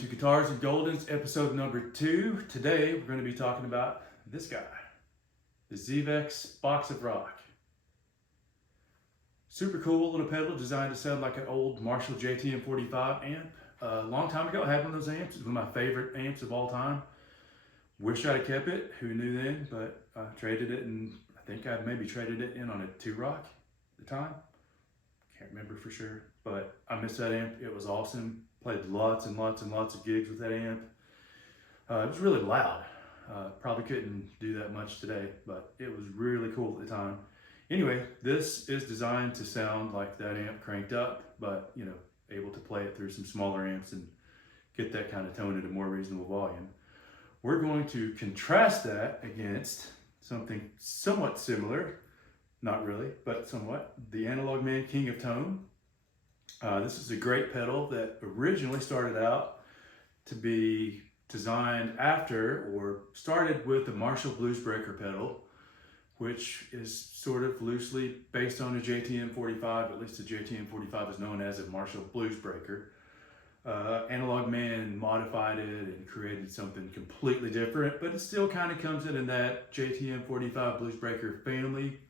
to Guitars and Goldens, episode number 2. Today we're going to be talking about this guy, the Zvex Box of Rock. Super cool little pedal designed to sound like an old Marshall JTM45 amp. A long time ago I had one of those amps. It's one of my favorite amps of all time. Wish I'd have kept it, who knew then, but I traded it, and I think I maybe traded it in on a 2-rock at the time. Can't remember for sure, but I miss that amp. It was awesome. Played lots and lots and lots of gigs with that amp. It was really loud. Probably couldn't do that much today, but it was really cool at the time. Anyway, this is designed to sound like that amp cranked up, but you know, able to play it through some smaller amps and get that kind of tone at a more reasonable volume. We're going to contrast that against something somewhat similar, not really, but somewhat, the Analogman King of Tone. This is a great pedal that originally started out to be designed after, or started with, the Marshall Bluesbreaker pedal, which is sort of loosely based on a JTM45, at least the JTM45 is known as a Marshall Bluesbreaker. Analogman modified it and created something completely different, but it still kind of comes in that JTM45 Bluesbreaker family,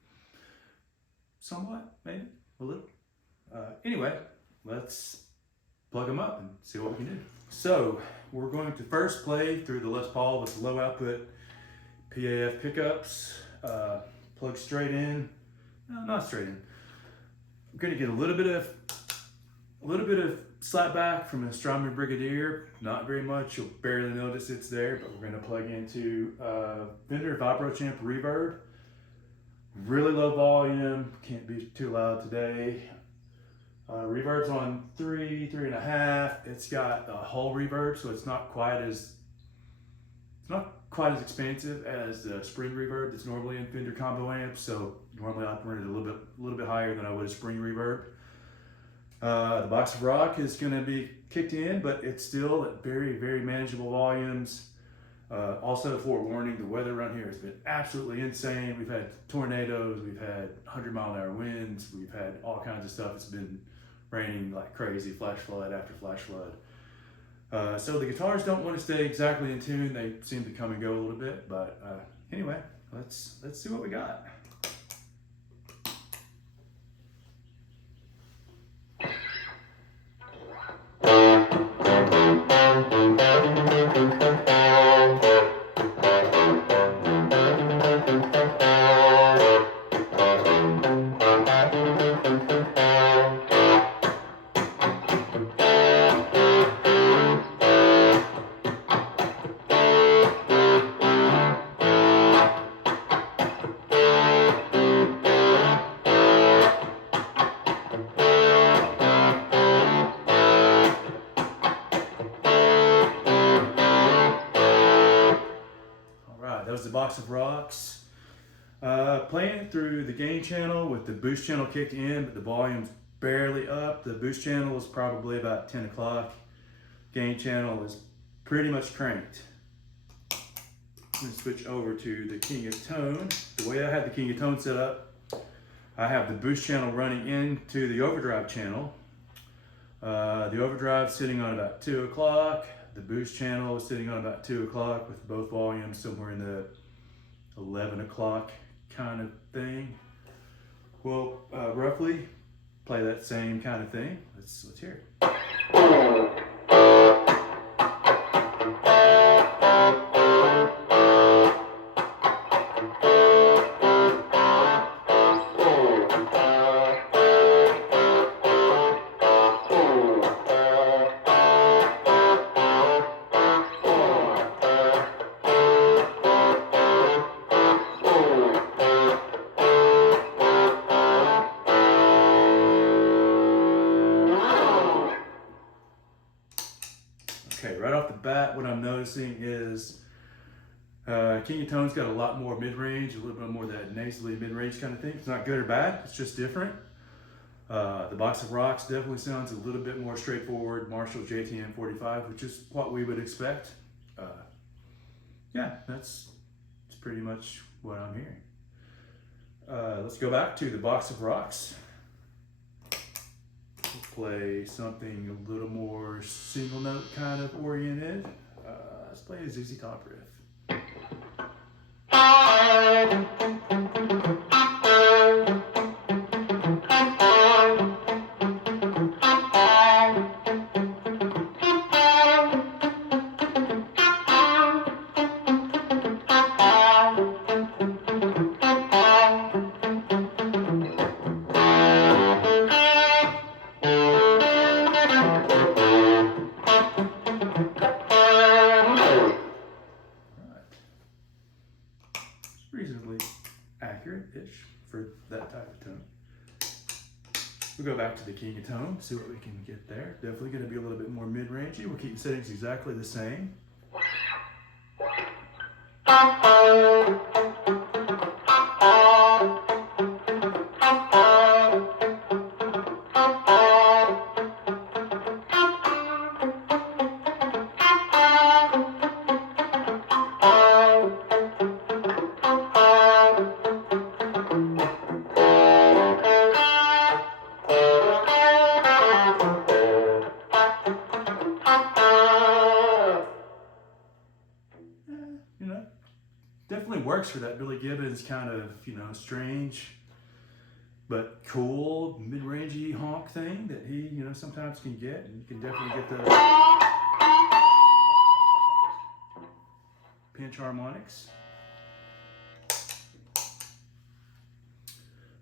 somewhat, maybe, a little. Anyway, let's plug them up and see what we can do. So we're going to first play through the Les Paul with low output PAF pickups. Plug straight in. No, not straight in. I'm going to get a little bit of slap back from a Strymon Brigadier. Not very much. You'll barely notice it's there, but we're going to plug into Fender VibroChamp reverb. Really low volume. Can't be too loud today. Reverb's on 3.5. It's got a Hall reverb, so it's not quite as expansive as the spring reverb that's normally in Fender combo amps. So normally I'd run it a little bit higher than I would a spring reverb. The Box of Rock is going to be kicked in, but it's still at very, very manageable volumes. Also, forewarning, the weather around here has been absolutely insane. We've had tornadoes, we've had 100-mile-an-hour winds, we've had all kinds of stuff. It's been raining like crazy, flash flood after flash flood. So the guitars don't want to stay exactly in tune. They seem to come and go a little bit, but anyway, let's see what we got. That was the Box of Rocks. Playing through the gain channel with the boost channel kicked in, but the volume's barely up. The boost channel is probably about 10 o'clock. Gain channel is pretty much cranked. I'm going to switch over to the King of Tone. The way I have the King of Tone set up, I have the boost channel running into the overdrive channel. The overdrive sitting on about 2 o'clock. The boost channel is sitting on about 2 o'clock with both volumes somewhere in the 11 o'clock kind of thing. We'll roughly play that same kind of thing. Let's hear it. Okay, right off the bat, what I'm noticing is King of Tone's got a lot more mid-range, a little bit more of that nasally mid-range kind of thing. It's not good or bad, it's just different. The Box of Rocks definitely sounds a little bit more straightforward Marshall JTM45, which is what we would expect. Yeah, that's pretty much what I'm hearing. Let's go back to the Box of Rocks. We'll play something a little more single note kind of oriented. Let's play a ZZ Top riff. Reasonably accurate-ish for that type of tone. We'll go back to the king of tone, see what we can get there. Definitely going to be a little bit more mid-rangey. We'll keep the settings exactly the same. You know, definitely works for that Billy Gibbons kind of, you know, strange but cool mid-rangey honk thing that he, you know, sometimes can get, and you can definitely get the pinch harmonics.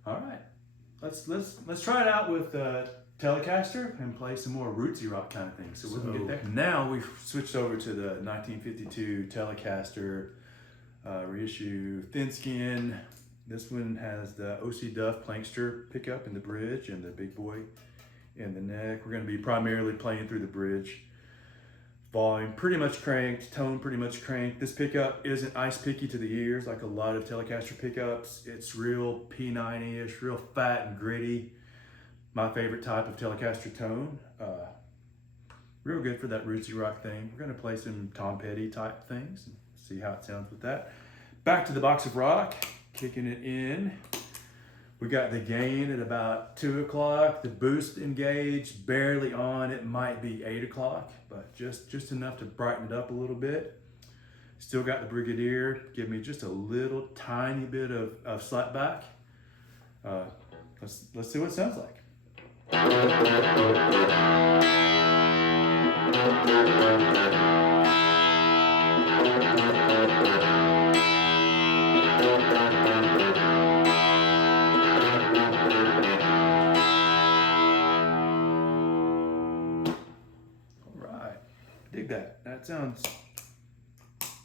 All right, let's try it out with Telecaster and play some more rootsy rock kind of things. So we can get there. Now we've switched over to the 1952 Telecaster reissue thin skin. This one has the O.C. Duff Plankster pickup in the bridge and the big boy in the neck. We're going to be primarily playing through the bridge. Volume pretty much cranked, tone pretty much cranked. This pickup isn't ice picky to the ears like a lot of Telecaster pickups. It's real P90-ish, real fat and gritty. My favorite type of Telecaster tone. Real good for that rootsy rock thing. We're going to play some Tom Petty type things and see how it sounds with that. Back to the box of rock, kicking it in. We got the gain at about 2 o'clock, the boost engaged barely on. It might be 8 o'clock, but just enough to brighten it up a little bit. Still got the Brigadier, give me just a little tiny bit of slap back. Let's see what it sounds like. Dig that. That sounds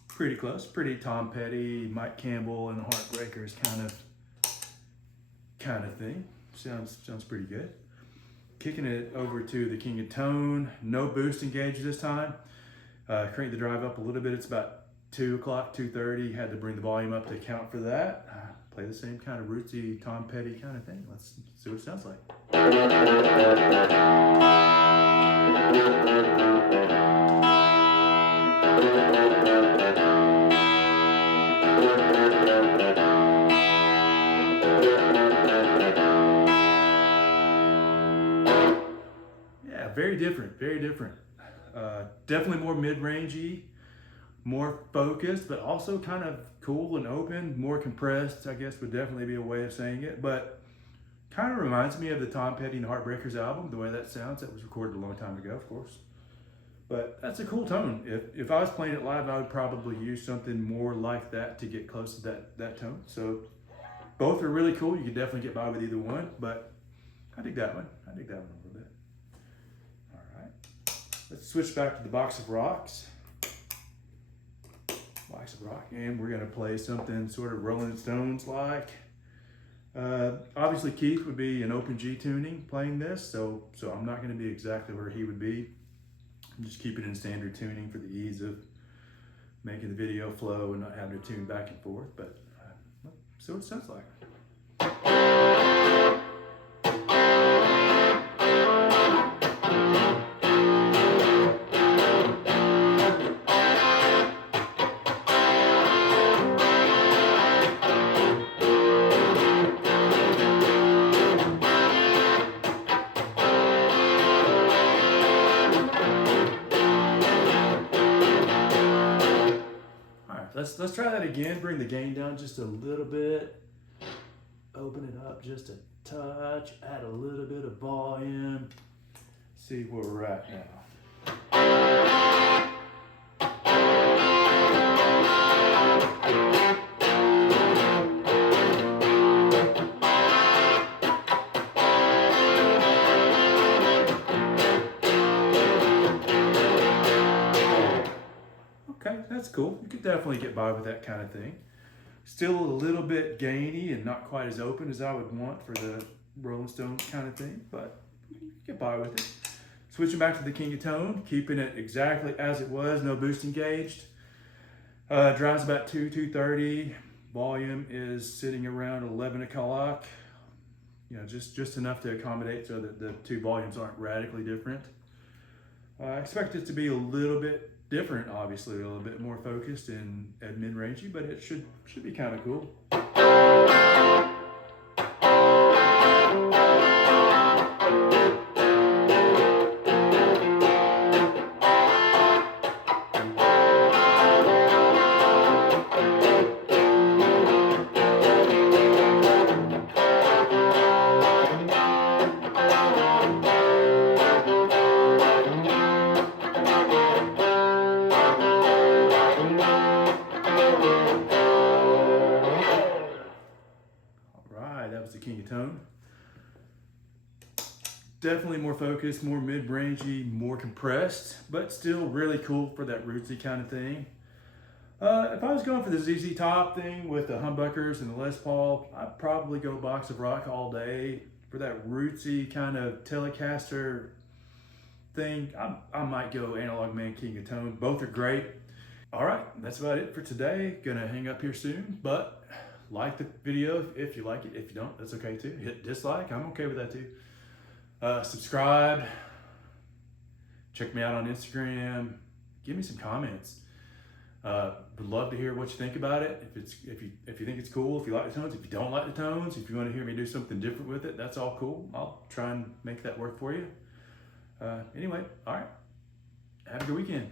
pretty close. Pretty Tom Petty, Mike Campbell and the Heartbreakers kind of thing. Sounds pretty good. Kicking it over to the King of Tone. No boost engaged this time. Crank the drive up a little bit. It's about 2 o'clock, 2:30. Had to bring the volume up to account for that. Play the same kind of rootsy Tom Petty kind of thing. Let's see what it sounds like. Yeah, very different, very different. Definitely more mid-rangey, more focused, but also kind of cool and open, more compressed, I guess would definitely be a way of saying it, but kind of reminds me of the Tom Petty and Heartbreakers album, the way that sounds. That was recorded a long time ago, of course. But that's a cool tone. If I was playing it live, I would probably use something more like that to get close to that tone. So both are really cool. You can definitely get by with either one, but I dig that one. I dig that one a little bit. All right. Let's switch back to the box of rocks. Box of rock. And we're going to play something sort of Rolling Stones like. Obviously Keith would be an open G tuning playing this, so I'm not going to be exactly where he would be. I'm just keeping it in standard tuning for the ease of making the video flow and not having to tune back and forth, but see what it sounds like. So let's try that again. Bring the gain down just a little bit. Open it up just a touch. Add a little bit of volume. See where we're at now. Okay, that's cool. You could definitely get by with that kind of thing. Still a little bit gainy and not quite as open as I would want for the Rolling Stone kind of thing, but you can get by with it. Switching back to the King of Tone, keeping it exactly as it was, no boost engaged. Drives about 230. Volume is sitting around 11 o'clock. You know, just enough to accommodate so that the two volumes aren't radically different. I expect it to be a little bit different, obviously, a little bit more focused and mid-rangey, but it should be kind of cool. That was the King of Tone. Definitely more focused, more mid-rangey, more compressed, but still really cool for that rootsy kind of thing. If I was going for the ZZ Top thing with the humbuckers and the Les Paul, I'd probably go Box of Rock all day. For that rootsy kind of Telecaster thing, I might go Analogman, King of Tone. Both are great. All right, that's about it for today. Gonna hang up here soon, but like the video if you like it. If you don't, that's okay too. Hit dislike, I'm okay with that too. Subscribe, check me out on Instagram, give me some comments. Would love to hear what you think about it. If you think it's cool, if you like the tones, if you don't like the tones, if you want to hear me do something different with it, that's all cool. I'll try and make that work for you. Anyway, all right, have a good weekend.